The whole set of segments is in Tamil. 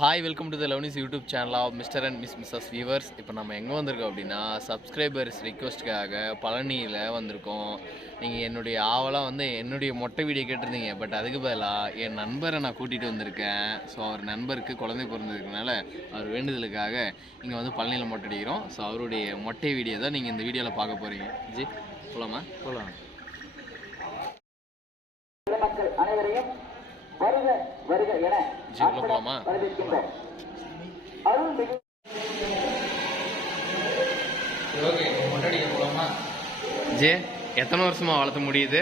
ஹாய் வெல்கம் டு த லவ்னிஸ் YouTube channel of mister and missus viewers. இப்போ நம்ம எங்கே வந்திருக்கோம் அப்படின்னா சப்ஸ்கிரைபர்ஸ் ரிக்வஸ்ட்டுக்காக பழனியில் வந்திருக்கோம். நீங்கள் என்னுடைய ஆவலாக என்னுடைய மொட்டை வீடியோ கேட்டிருந்தீங்க. பட் அதுக்கு பதிலாக என் நண்பரை நான் கூட்டிகிட்டு வந்திருக்கேன். ஸோ அவர் நண்பருக்கு குழந்தை பிறந்ததுக்குனால அவர் வேண்டுதலுக்காக இங்கே பழனியில் மொட்டை அடிக்கிறோம். ஸோ அவருடைய மொட்டை வீடியோ தான் நீங்கள் இந்த வீடியோவில் பார்க்க போகிறீங்க. ஜி போகலாமா? போகலாம். மக்கள் அனைவரையும் வருக வருக என போகலாமா? ஜே எத்தனை வருஷமா வளர்த்த முடியுது?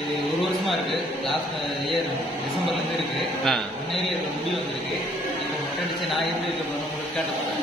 இது ஒரு வருஷமா இருக்கு. லாஸ்ட் இயர் டிசம்பர்ல இருந்து இருக்கு. 1 இயர் முடி வந்திருக்கு. இப்போ மொட்டை அடிச்சு நான் எப்படி இருக்க போறேன் உங்களுக்கு காட்ட போறேன்.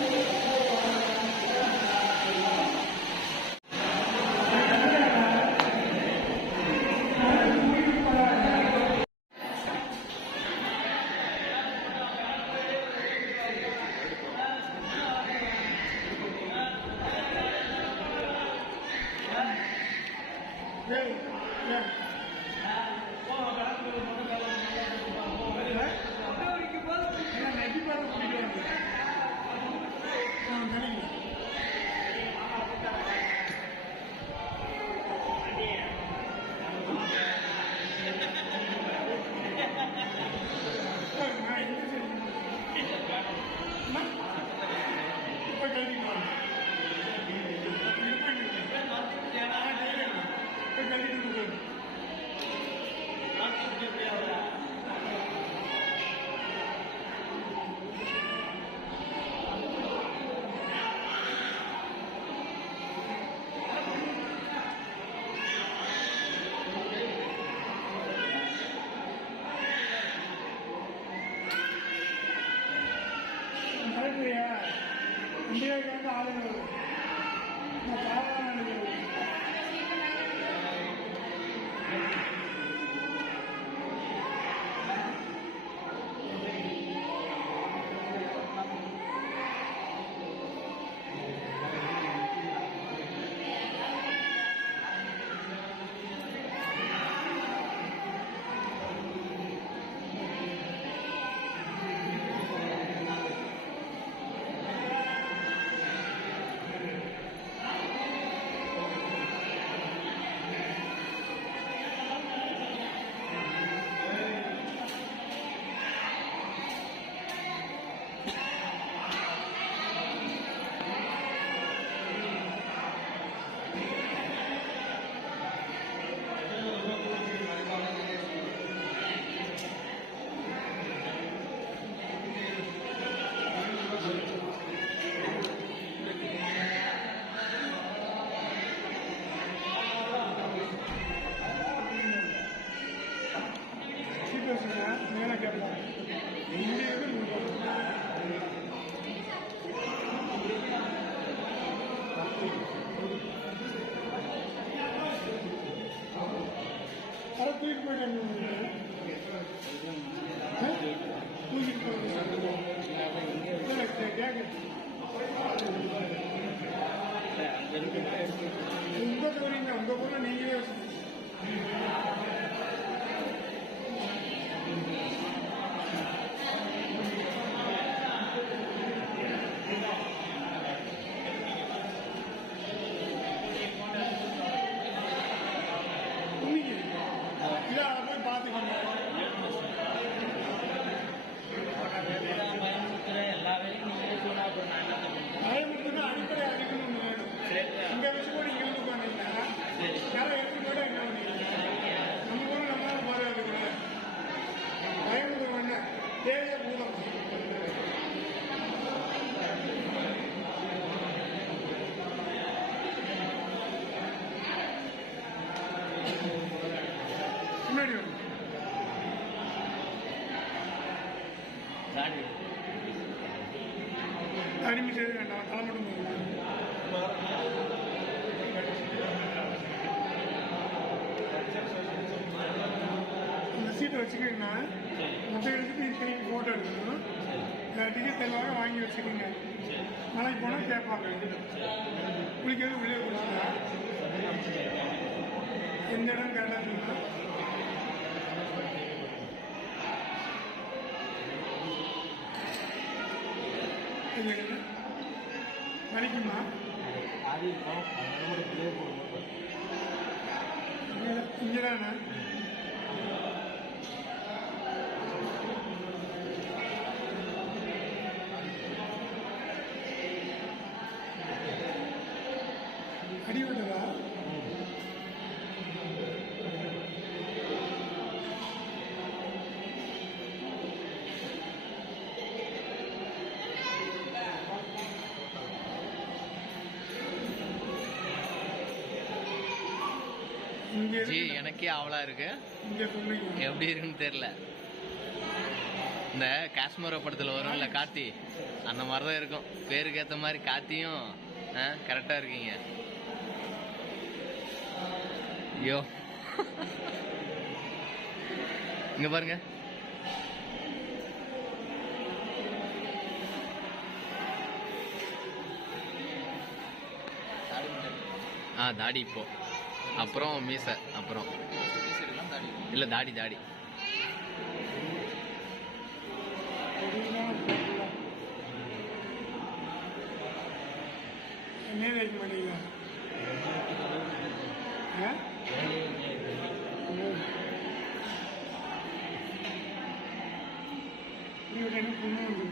இந்தியாவுக்கு ஆளுநர் அனிமிட்டு வேண்டாம், தலை மட்டும் அந்த சீட்டை வச்சுக்கிங்கன்னா மொட்டை எடுத்துட்டு இருக்கிறீங்க, ஃபோட்டோ எடுக்கணும். டிக்கெட் எல்லாரும் வாங்கி வச்சுக்கோங்க. நாளைக்கு போனால் கேட்பாங்க குளிக்கிறது உள்ளே குளிச்சுங்க. எந்த இடம் கேட்டாச்சுன்னா இல்லைங்க வலிக்குமா ஆடி இருக்கும் அதனால ஒரு பிளே போடுவோம். இங்கே தானே அடிபட்டதா இங்கே ஜி எனக்கே அவளா இருக்கு. இங்கே சொன்னீங்க எப்படி இருக்குன்னு தெரியல. இந்த காஷ்மீர படத்துல வரும்ல கார்த்தி, அந்த மாதிரி தான் இருக்கும். பேருக்கு ஏற்ற மாதிரி கார்த்தியும் கரெக்டா இருக்கீங்க. ஐயோ இங்க பாருங்க. தாடி இப்போ, அப்புறம் மீசை, அப்புறம் இல்ல தாடி தாடி. என்ன வைக்க மாட்டீங்களா என்ன பொண்ணு வந்து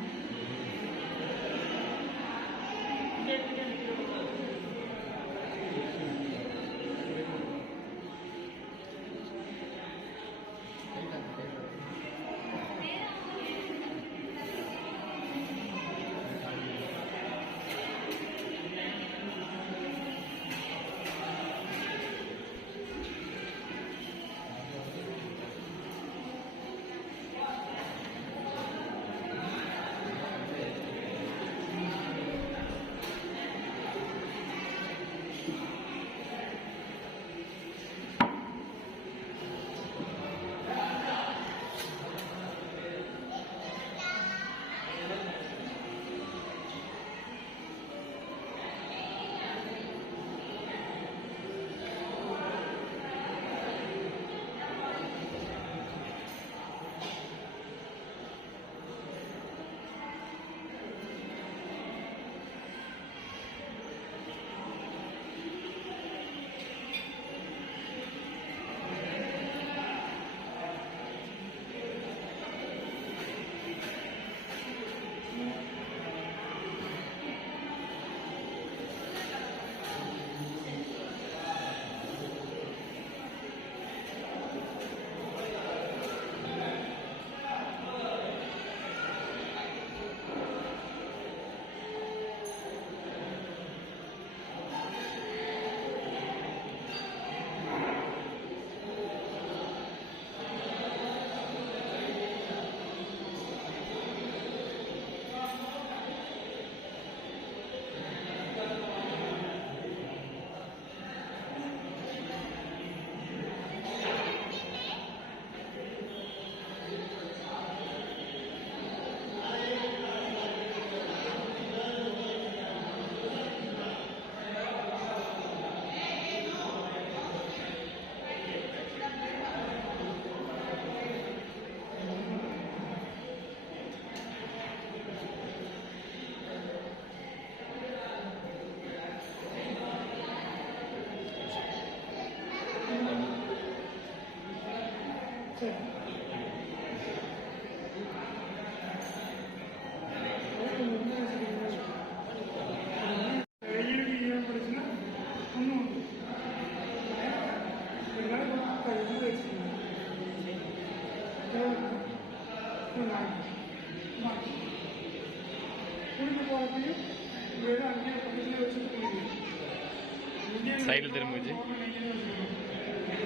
சைடில் திரும்பிச்சு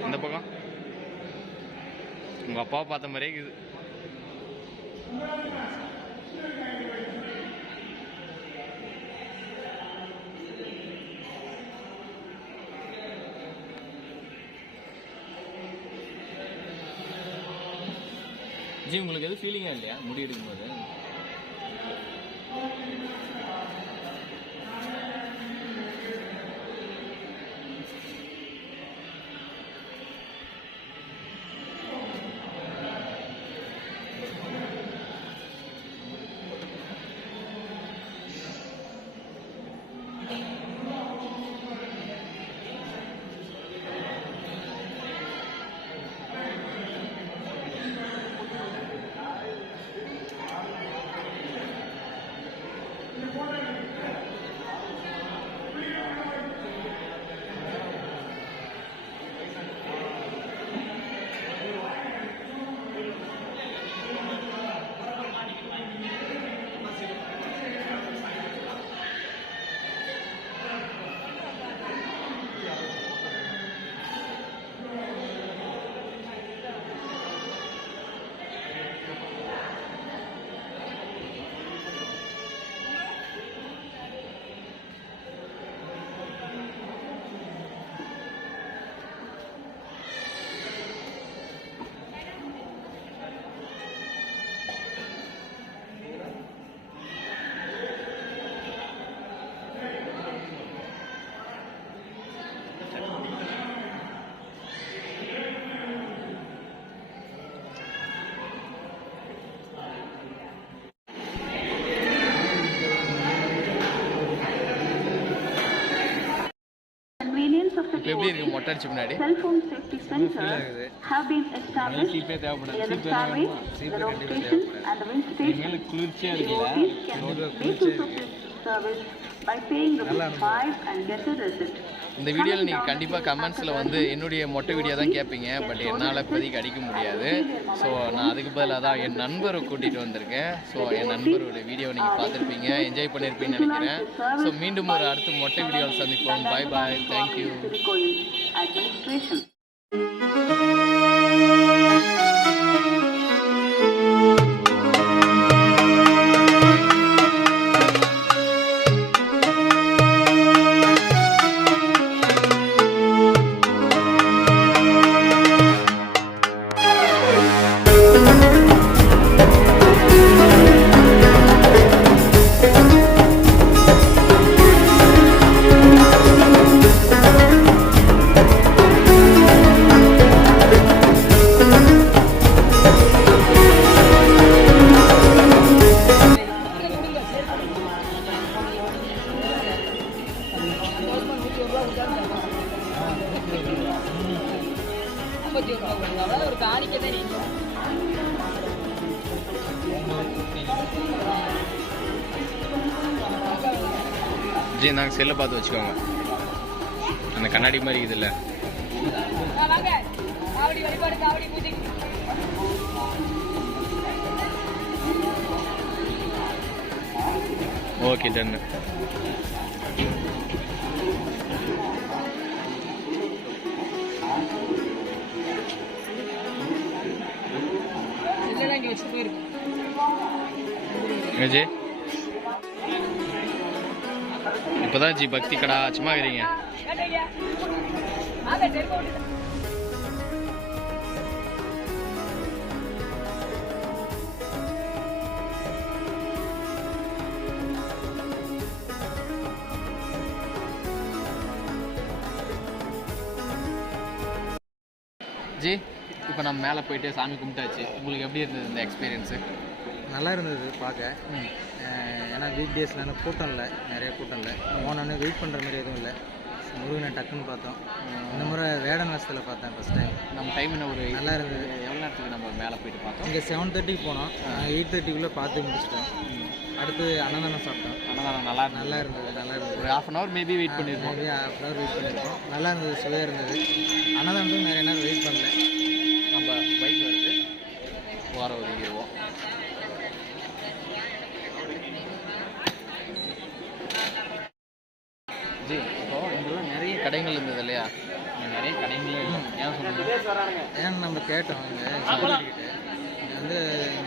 இந்த பக்கம் உங்கள் அப்பாவை பார்த்த மாதிரியே இருக்குது. ஜி உங்களுக்கு எதுவும் ஃபீலிங்காக இல்லையா முடி எடுக்கும்போது? எப்படி இருக்கு மொட்டை அடிச்ச முன்னாடி? Cell phone safety sensors have been established சீப்பே தேவைப்படாது. near the stairway, the road station, and the wind station. குளிர்ச்சியா Devotees can make use of this service by paying ₹5 and get a receipt. இந்த வீடியோவில் நீங்கள் கண்டிப்பாக கமெண்ட்ஸில் வந்து என்னுடைய மொட்டை வீடியோ தான் கேட்பீங்க. பட் என்னால் இப்போதைக்கு அடிக்க முடியாது. ஸோ நான் அதுக்கு பதிலாக தான் என் நண்பரை கூட்டிகிட்டு வந்திருக்கேன். ஸோ என் நண்பரோட வீடியோ நீங்கள் பார்த்துருப்பீங்க, என்ஜாய் பண்ணியிருப்பீங்கன்னு நினைக்கிறேன். ஸோ மீண்டும் ஒரு அடுத்த மொட்டை வீடியோவில் சந்திப்போம். பாய் பாய், தேங்க்யூ. Administration. ஜி நாங்கள் செல்லை பார்த்து வச்சுக்கோங்க. அந்த கண்ணாடி மாதிரி இது இல்லை. Okay done. ஜி இப்போதான் ஜி பக்தி கடா சும்மா இருக்கிறீங்க. ஜி இப்போ நம்ம மேலே போயிட்டு சாமி கும்பிட்டாச்சு. உங்களுக்கு எப்படி இருந்தது இந்த எக்ஸ்பீரியன்ஸு? நல்லா இருந்தது பார்க்க. ஏன்னா வீக் டேஸில் கூட்டம் இல்லை, நிறைய கூட்டம் இல்லை. போனோன்னு வெயிட் பண்ணுற மாதிரி எதுவும் இல்லை. முருகனை டக்குன்னு பார்த்தோம். இந்த முறை வேடன் வாசத்தில் பார்த்தேன் ஃபஸ்ட் டைம். நம்ம டைம் என்ன ஒரு நல்லா இருந்தது. எவ்வளோ நேரத்துக்கு நம்ம மேலே போயிட்டு பார்த்தோம்? இங்கே 7:30க்கு போனோம், 8:30க்குள்ளே பார்த்து முடிச்சிட்டோம். அடுத்து அன்னதானம் சாப்பிட்டோம். அன்னதானம் நல்லா இருந்தது. நல்லா இருந்தது. ஒரு half an hour maybe wait பண்ணியிருக்கோம். Maybe half an hour wait பண்ணியிருக்கோம். நல்லா இருந்தது, சுவையாக இருந்தது. அன்னதானத்துக்கு நிறைய நேரம் வெயிட் பண்ணல. நம்ம பைக் வருது, ஓர ஒதுங்கிடுவோம். ஜி இப்போ எங்கெல்லாம் நிறைய கடைகள் இருந்தது இல்லையா? நிறைய கடைகளே இல்லை. ஏன் சொல்லுங்கள்? ஏன்னு நம்ம கேட்டோம் இங்கே செக்யூரிட்டிகிட்ட. வந்து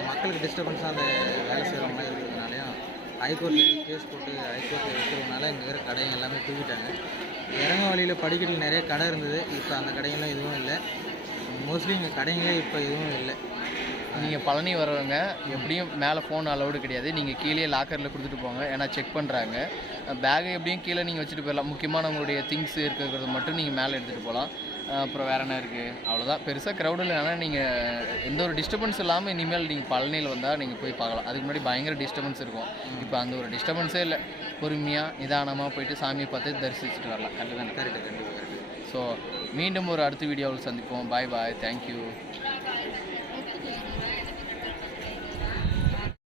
மக்களுக்கு டிஸ்டர்பன்ஸாக அந்த வேலை செய்கிறவங்களாம் இருக்கிறதுனாலையும் ஹைகோர்ட்டில் கேஸ் போட்டு ஹைகோர்ட்டில் இருக்கிறதுனால இங்கே இருக்கிற கடைகள் எல்லாமே தூக்கிட்டாங்க. இறங்க வழியில் படிக்கட்டில் நிறைய கடை இருந்தது. இப்போ அந்த கடைகள்லாம் எதுவும் இல்லை. மோஸ்ட்லி இங்கே கடைங்களே இப்போ எதுவும் இல்லை. நீங்கள் பழனி வரவங்க எப்படியும் மேலே ஃபோன் அலௌடு கிடையாது. நீங்கள் கீழே லாக்கரில் கொடுத்துட்டு போங்க, ஏன்னா செக் பண்ணுறாங்க. பேகை எப்படியும் கீழே நீங்கள் வச்சுட்டு போயிடலாம். முக்கியமான உங்களுடைய திங்ஸ் இருக்கிறது மட்டும் நீங்கள் மேலே எடுத்துகிட்டு போகலாம். அப்புறம் வேறு என்ன இருக்குது, அவ்வளோதான். பெருசாக க்ரௌடில் ஆனால் நீங்கள் எந்த ஒரு டிஸ்டர்பன்ஸ் இல்லாமல் இனிமேல் நீங்கள் பழனியில் வந்தால் நீங்கள் போய் பார்க்கலாம். அதுக்கு முன்னாடி பயங்கர டிஸ்டர்பன்ஸ் இருக்கும். இப்போ அந்த ஒரு டிஸ்டர்பன்ஸே இல்லை. பொறுமையாக நிதானமாக போயிட்டு சாமியை பார்த்து தரிசிச்சுட்டு வரலாம். கரெக்டு தானே? கரெக்டு, கண்டிப்பாக கரெக்டு. ஸோ மீண்டும் ஒரு அடுத்த வீடியோவில் சந்திப்போம். பாய் பாய், தேங்க்யூ.